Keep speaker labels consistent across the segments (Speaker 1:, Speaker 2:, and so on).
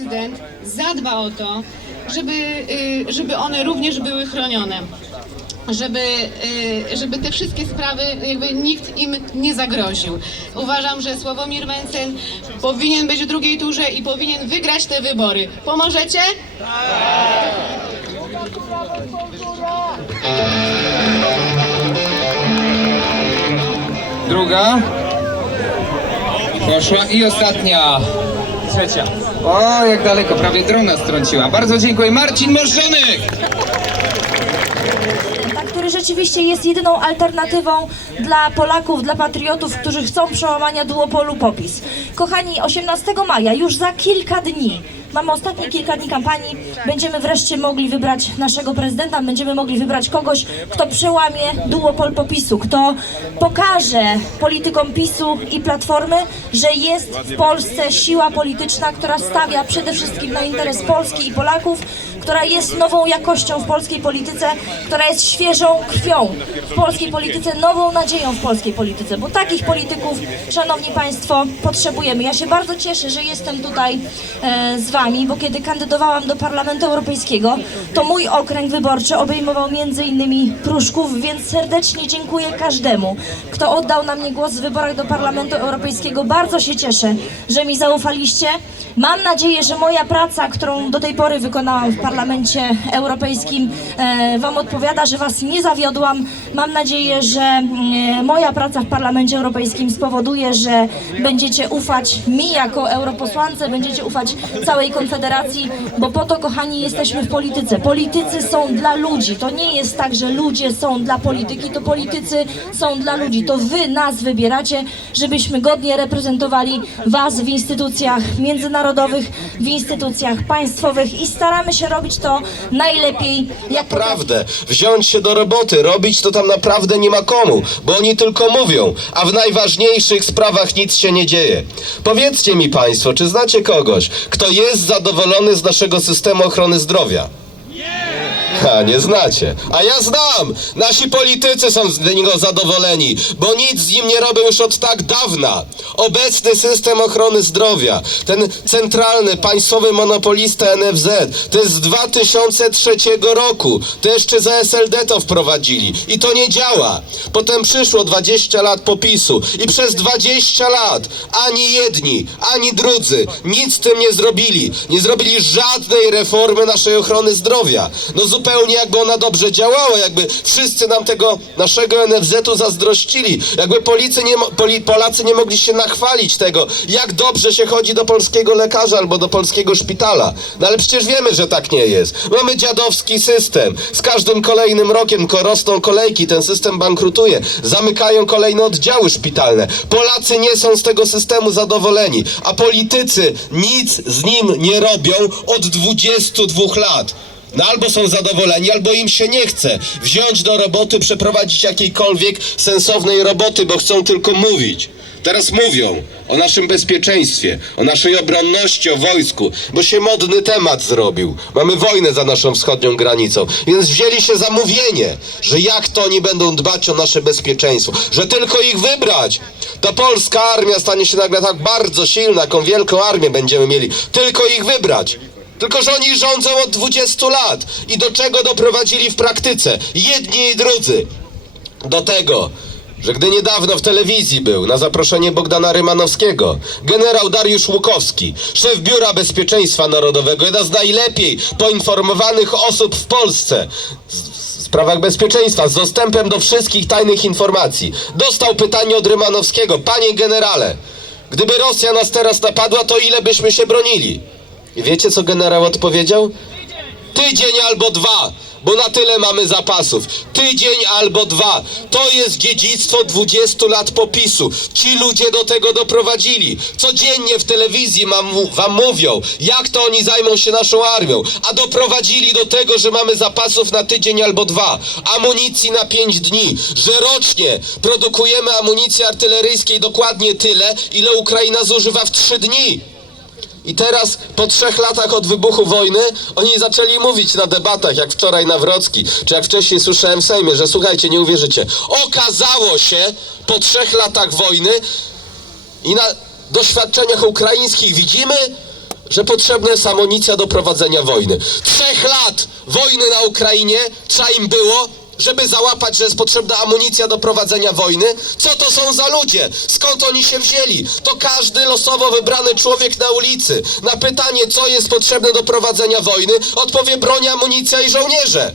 Speaker 1: prezydent zadba o to, żeby, y, żeby one również były chronione. Żeby, y, żeby te wszystkie sprawy, jakby nikt im nie zagroził. Uważam, że Sławomir Mencen powinien być w drugiej turze i powinien wygrać te wybory. Pomożecie?
Speaker 2: Druga. Poszła i ostatnia. Trzecia. O, jak daleko, prawie drona strąciła. Bardzo dziękuję. Marcin Morzonek!
Speaker 3: Tak, który rzeczywiście jest jedyną alternatywą dla Polaków, dla patriotów, którzy chcą przełamania duopolu POPIS. Kochani, 18 maja, już za kilka dni, mamy ostatnie kilka dni kampanii, będziemy wreszcie mogli wybrać naszego prezydenta, będziemy mogli wybrać kogoś, kto przełamie duopol POPIS-u, kto pokaże politykom PiSu i Platformy, że jest w Polsce siła polityczna, która stawia przede wszystkim na interes Polski i Polaków, która jest nową jakością w polskiej polityce, która jest świeżą krwią w polskiej polityce, nową nadzieją w polskiej polityce, bo takich polityków, szanowni państwo, potrzebujemy. Ja się bardzo cieszę, że jestem tutaj e, z wami, bo kiedy kandydowałam do Parlamentu Europejskiego, to mój okręg wyborczy obejmował innymi Pruszków, więc serdecznie dziękuję każdemu, kto oddał na mnie głos w wyborach do Parlamentu Europejskiego. Bardzo się cieszę, że mi zaufaliście. Mam nadzieję, że moja praca, którą do tej pory wykonałam w Parlamencie Europejskim, e, Wam odpowiada, że Was nie zawiodłam. Mam nadzieję, że mm, moja praca w Parlamencie Europejskim spowoduje, że będziecie ufać mi jako europosłance, będziecie ufać całej Konfederacji, bo po to, kochani, jesteśmy w polityce. Politycy są dla ludzi. To nie jest tak, że ludzie są dla polityki, to politycy są dla ludzi. To Wy nas wybieracie, żebyśmy godnie reprezentowali Was w instytucjach międzynarodowych, w instytucjach państwowych i staramy się robić to najlepiej, jak.
Speaker 4: Naprawdę, wziąć się do roboty, robić to tam naprawdę nie ma komu, bo oni tylko mówią, a w najważniejszych sprawach nic się nie dzieje. Powiedzcie mi Państwo, czy znacie kogoś, kto jest zadowolony z naszego systemu ochrony zdrowia? Ha, nie znacie. A ja znam! Nasi politycy są z niego zadowoleni, bo nic z nim nie robią już od tak dawna. Obecny system ochrony zdrowia, ten centralny, państwowy monopolista NFZ, to jest z 2003 roku. To jeszcze za SLD to wprowadzili i to nie działa. Potem przyszło 20 lat popisu i przez 20 lat ani jedni, ani drudzy nic z tym nie zrobili. Nie zrobili żadnej reformy naszej ochrony zdrowia. No zupełnie jakby ona dobrze działała, jakby wszyscy nam tego naszego NFZ-u zazdrościli. Jakby nie, poli, Polacy nie mogli się nachwalić tego, jak dobrze się chodzi do polskiego lekarza albo do polskiego szpitala. No ale przecież wiemy, że tak nie jest. Mamy dziadowski system. Z każdym kolejnym rokiem rosną kolejki, ten system bankrutuje. Zamykają kolejne oddziały szpitalne. Polacy nie są z tego systemu zadowoleni, a politycy nic z nim nie robią od 22 lat. No albo są zadowoleni, albo im się nie chce wziąć do roboty, przeprowadzić jakiejkolwiek sensownej roboty, bo chcą tylko mówić. Teraz mówią o naszym bezpieczeństwie, o naszej obronności, o wojsku, bo się modny temat zrobił. Mamy wojnę za naszą wschodnią granicą, więc wzięli się za mówienie, że jak to oni będą dbać o nasze bezpieczeństwo, że tylko ich wybrać, to polska armia stanie się nagle tak bardzo silna, jaką wielką armię będziemy mieli. Tylko ich wybrać. Tylko, że oni rządzą od 20 lat. I do czego doprowadzili w praktyce? Jedni i drudzy. Do tego, że gdy niedawno w telewizji był, na zaproszenie Bogdana Rymanowskiego, generał Dariusz Łukowski, szef Biura Bezpieczeństwa Narodowego, jedna z najlepiej poinformowanych osób w Polsce, w sprawach bezpieczeństwa, z dostępem do wszystkich tajnych informacji, dostał pytanie od Rymanowskiego, panie generale, gdyby Rosja nas teraz napadła, to ile byśmy się bronili? I wiecie, co generał odpowiedział? Tydzień albo dwa, bo na tyle mamy zapasów. Tydzień albo dwa. To jest dziedzictwo 20 lat popisu. Ci ludzie do tego doprowadzili. Codziennie w telewizji mam, wam mówią, jak to oni zajmą się naszą armią. A doprowadzili do tego, że mamy zapasów na tydzień albo dwa. Amunicji na 5 dni. Że rocznie produkujemy amunicji artyleryjskiej dokładnie tyle, ile Ukraina zużywa w 3 dni. I teraz, po trzech latach od wybuchu wojny, oni zaczęli mówić na debatach, jak wczoraj Nawrocki, czy jak wcześniej słyszałem w Sejmie, że słuchajcie, nie uwierzycie. Okazało się, po trzech latach wojny i na doświadczeniach ukraińskich widzimy, że potrzebna jest amunicja do prowadzenia wojny. Trzech lat wojny na Ukrainie trzeba im było, żeby załapać, że jest potrzebna amunicja do prowadzenia wojny? Co to są za ludzie? Skąd oni się wzięli? To każdy losowo wybrany człowiek na ulicy. Na pytanie, co jest potrzebne do prowadzenia wojny, odpowie broń, amunicja i żołnierze.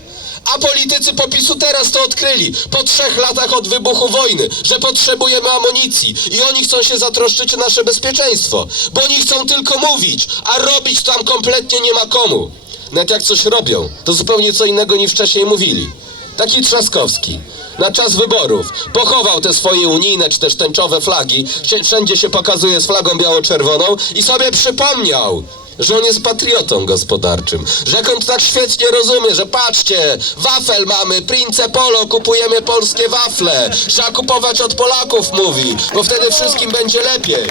Speaker 4: A politycy popisu teraz to odkryli, po trzech latach od wybuchu wojny, że potrzebujemy amunicji i oni chcą się zatroszczyć o nasze bezpieczeństwo, bo oni chcą tylko mówić, a robić tam kompletnie nie ma komu. Nawet jak coś robią, to zupełnie co innego niż wcześniej mówili. Taki Trzaskowski. Na czas wyborów pochował te swoje unijne czy też tęczowe flagi, wszędzie się pokazuje z flagą biało-czerwoną i sobie przypomniał, że on jest patriotą gospodarczym, że on tak świetnie rozumie, że patrzcie, wafel mamy, Prince Polo, kupujemy polskie wafle, trzeba kupować od Polaków, mówi, bo wtedy wszystkim będzie lepiej.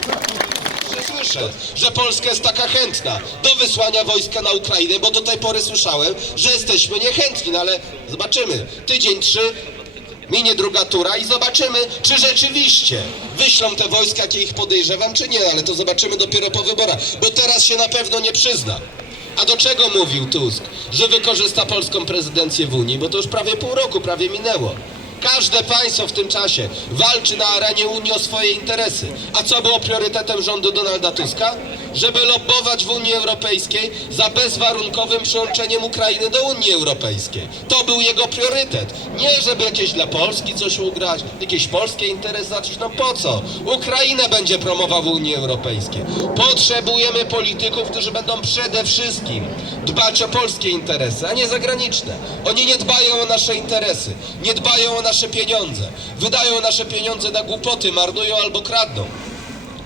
Speaker 4: Że Polska jest taka chętna do wysłania wojska na Ukrainę, bo do tej pory słyszałem, że jesteśmy niechętni, no ale zobaczymy. Tydzień, trzy, minie druga tura i zobaczymy, czy rzeczywiście wyślą te wojska, jakie ich podejrzewam, czy nie, ale to zobaczymy dopiero po wyborach, bo teraz się na pewno nie przyzna. A do czego mówił Tusk? Że wykorzysta polską prezydencję w Unii, bo to już prawie pół roku, prawie minęło. Każde państwo w tym czasie walczy na arenie Unii o swoje interesy. A co było priorytetem rządu Donalda Tuska? Żeby lobbować w Unii Europejskiej za bezwarunkowym przyłączeniem Ukrainy do Unii Europejskiej. To był jego priorytet. Nie, żeby jakieś dla Polski coś ugrać, jakieś polskie interesy zacząć. No po co? Ukrainę będzie promował w Unii Europejskiej. Potrzebujemy polityków, którzy będą przede wszystkim dbać o polskie interesy, a nie zagraniczne. Oni nie dbają o nasze interesy, nie dbają o nasze pieniądze. Wydają nasze pieniądze na głupoty, marnują albo kradną.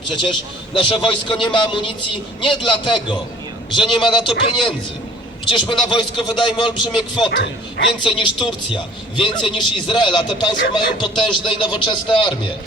Speaker 4: Przecież nasze wojsko nie ma amunicji nie dlatego, że nie ma na to pieniędzy. Przecież my na wojsko wydajemy olbrzymie kwoty. Więcej niż Turcja, więcej niż Izrael, a te państwa mają potężne i nowoczesne armie.